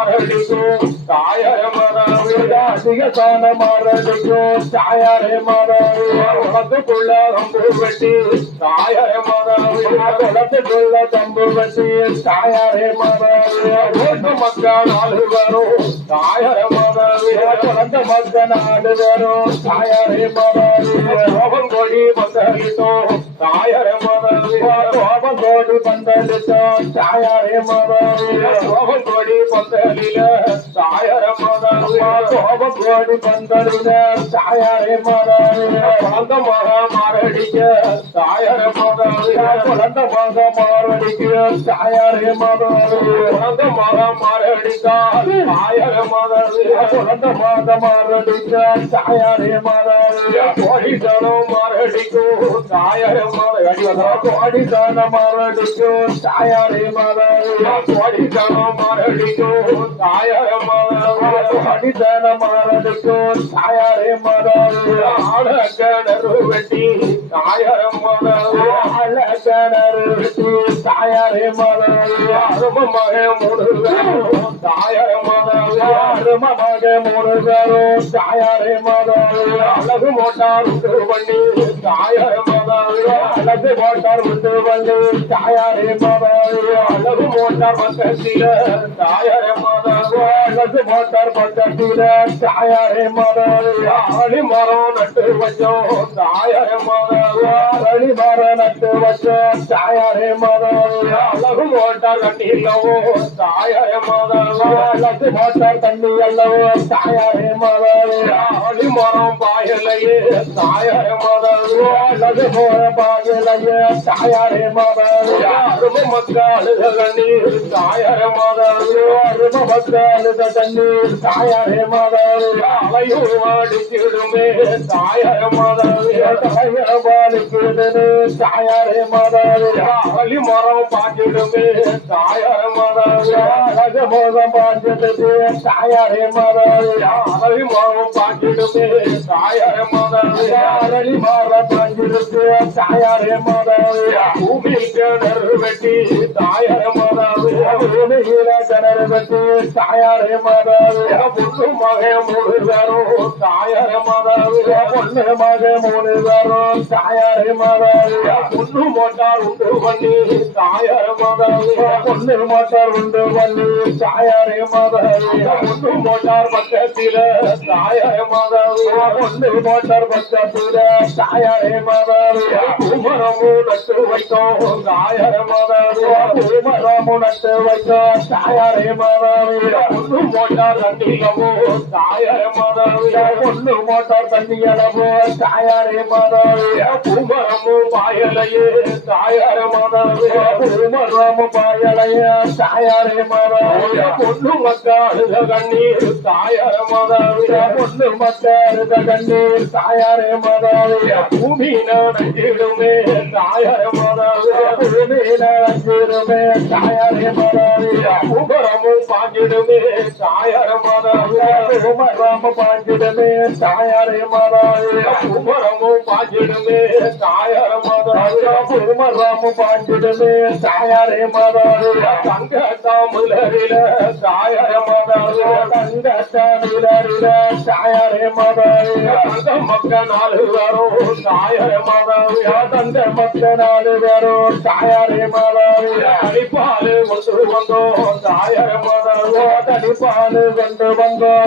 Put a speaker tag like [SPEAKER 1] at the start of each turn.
[SPEAKER 1] மாரடிக்கும் தாயார மாதாவிட அதிகத்தான மாரடிக்கும் தாயாரே மாதாவி குளத்துக்குள்ள கம்பு வெட்டி தாயார மாதாவி குளத்துக்குள்ள கம்பு வெட்டி தாயாரே மாதாவி ஓட்டு மக்கள் நாலு வரும் தாயார மாதாவி குழந்த மக்கள் நாலு வரும் தாயாரே மாதாவி கோபம் கொடி பந்தளித்தோம் தாயார மாதாவி கோபம் கோடி பந்தளித்தோம் தாயாரே மாதாவி கோபம் கொடி பந்தலில தாயார மாதாவி கோபம் பந்தலில தாயாரே மாதாவி குழந்த மகா மாரடிக்க தாயார குழந்த மகா மாரடிக்க தாயாரே மாதாவி குழந்த மகா மாரடிக்கா தாயார மாதாவி குழந்த மகா மாரடிக்க தாயாரே மாதாவி கோடித்தனம் மாரடிக்கும் தாயார மாதாவி கோடித்தனம் மாரடிக்கும் தாயாரே மாதாவி கோடித்தனம் மாரடிக்கும் தாயார மாதாவி கோடித்தனம் மாரடிக்கும் தாயாரே மாதாவி ஆட கிணறு வெட்டி தாயார மாதாவி ஆட கிணறு வெட்டி தாயாரே மாதாவி அரும மக மூணு பேரும் தாயார மாதாவி அரும மக மூணு பேரும் தாயாரே மாதாவி அழகு மோட்டார் உண்டு பண்ணி தாயார மாதாவி அழகு மோட்டார் உண்டு பண்ணி தாயாரே மாதாவி அழகு மோட்டார் பக்கத்தில தாயாரே மாதாவி அழகு மோட்டார் பக்கத்தில தாயாரே மாதாவி ஆளி மரம் தாயாரே மாதாவி அழகு மோட்டார் தண்ணி இல்லவோ தாயாரே மாதாவி அழகு மோட்டார் தண்ணி அல்லவோ தாயாரே மாதாவி ஆளி மரம் பாயலையே தாயாரே மாதாவி அழகு மோர பாயலையே தாயாரே மாதாவி அரும மக்கள் தாயாரே மாதாவி அரும மக்கள் தண்ணீர் தாயாரே மாதாவி அலையும் அடிச்சிடுமே தாயாரே மாதாவி தலைவாளிக்கிடுமே தாயாரே மாதாவி அலி மரம் பாஞ்சிடுமே. தாயாரே மாதாவி அழகு மோகம் பாஞ்சிடுமே. தாயாரே மாதாவி அலி மரம் பாஞ்சிடுமே. தாயாரே மாதாவி அலி மரம் பாஞ்சிடுமே. தாயாரே மாதாவி பூமியில் கிணறு வெட்டி தாயாரே மாதாவி பூமியில கிணறு வெட்டி தாயாரே மாதாவி பொண்ணு மகே மூணு பேரும் தாயாரே மாதாவி பொண்ணு மகே மூணு பேரும் தாயாரே மாதாவி பொண்ணு மோட்டார் உண்டு பண்ணி தாயாரே மாதாவி பொண்ணு மோட்டார் உண்டு பண்ணி தாயாரே மாதாவி பொண்ணு மோட்டார் பக்கத்தில தாயாரே மாதாவி பொண்ணு மோட்டார் பக்கத்தில தாயாரே மாதாவி குமரமு நட்டு வைத்தோம் தாயாரே மாதாவி குமரமு நட்டு வைத்தோம் தாயாரே மாதாவி பொண்ணு மோட்டார் தண்ணியலவோ தாயாரே மாதாவி பொண்ணு மோட்டார் தண்ணியலவோ தாயாரே மாதாவி குமரமு பாயலையே தாயாரே மாதாவி குமரமு பாயலையே தாயாரே மாதாவி பொண்ணு மக்கள் கண்ணீர் தாயாரே மாதாவி பொண்ணு மக்கள் கண்ணீர் தாயாரே மாதாவி பூமியின நஞ்சிடுமே தாயாரே பூமியின நஞ்சிடுமே தாயாரே மாதாவி குமரமும் பாஞ்சிடுமே தாயாரே மாதாவி. குமரமும் பாஞ்சிடுமே தாயாரே மாதாவி. குமரமும் பாஞ்சிடுமே தாயாரே மாதாவி. தங்க தாமுலரில தாயாரே மாதாவி. தங்க தாமுலரில தாயாரே மாதாவி. தங்க மக்க நாலு வரும் தாயாரே மாதாவி. தங்க மக்க நாலு வரும் தாயாரே அடிப்பாலு வந்தோம் கொண்டு வந்தோம்